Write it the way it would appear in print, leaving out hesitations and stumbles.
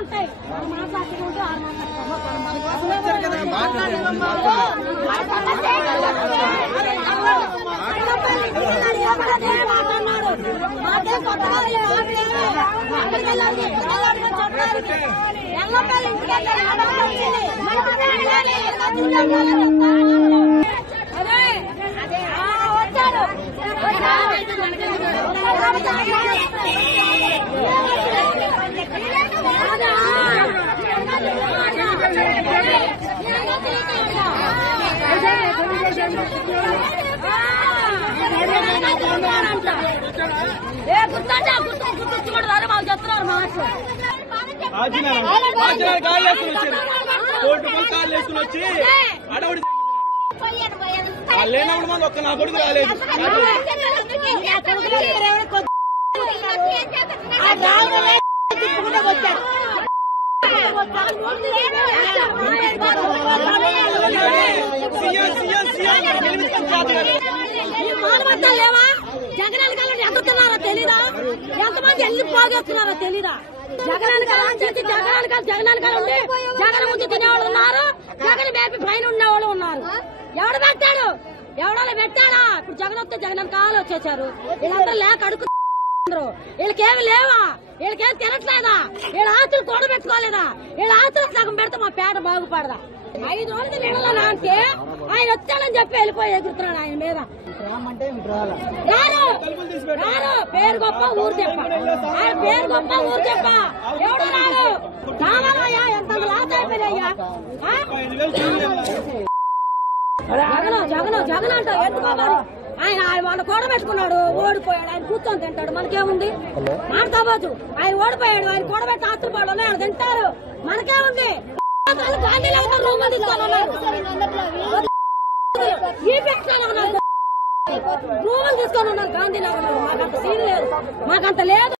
ఉంటాయి గుర్తుంచుకుంటారు మాకు చెప్తున్నారు మాకు వచ్చి లేనప్పుడు మంది ఒక్క నా కొడుకు రాలేదు. లేవా జగన్ కాలం ఎంత తిన్నారో తెలీదా, ఎంతమంది ఎల్లి పోగొస్తున్నారో తెలీదా? జగన్ కాలం ఉండి జగన్ ముందు తినేవాళ్ళు ఉన్నారు, జగన్ మేపి పైన ఉండేవాళ్ళు ఉన్నారు. ఎవడు పెట్టాడు? ఎవడో పెట్టాడా? ఇప్పుడు జగన్ వస్తే జగన్ కాలం వచ్చేసారు. వీళ్ళందరూ లేక అడుగుతున్నారు. వీళ్ళకేమి లేవా? వీళ్ళకేమి తినట్లేదా? వీళ్ళ ఆస్తులు కూడబెట్టుకోలేదా? వీళ్ళ ఆస్తులకు సగం పెడితే మా పేట బాగుపడదా? 5 రోజులు నిడలా అంటే ఆయన వచ్చాడని చెప్పి వెళ్ళిపోయి ఎగురుతున్నాడు ఆయన మీద. రారు పేరు గొప్ప ఊరు చెప్ప, ఆయన పేరు గొప్ప ఊరు చెప్ప. ఎవడు రాడు? కావాలయ్యా, ఎంత లాస్ అయిపోయాయ్యా. జగన్ అంట ఎత్తుకోవాలి. ఆయన వాళ్ళు కూడబెట్టుకున్నాడు, ఓడిపోయాడు. ఆయన కూర్చొని తింటాడు, మనకేముంది? మాట్లాడవచ్చు. ఆయన ఓడిపోయాడు, ఆయన కూడబెట్టి ఆస్తులు పడాలి, ఆయన తింటారు, మనకేముంది? గాంధీనగర్ రూములు తీసుకొని ఉన్నారు, రూములు తీసుకొని ఉన్నారు గాంధీనగర్. మాకంత సీన్ లేదు, మాకంత లేదు.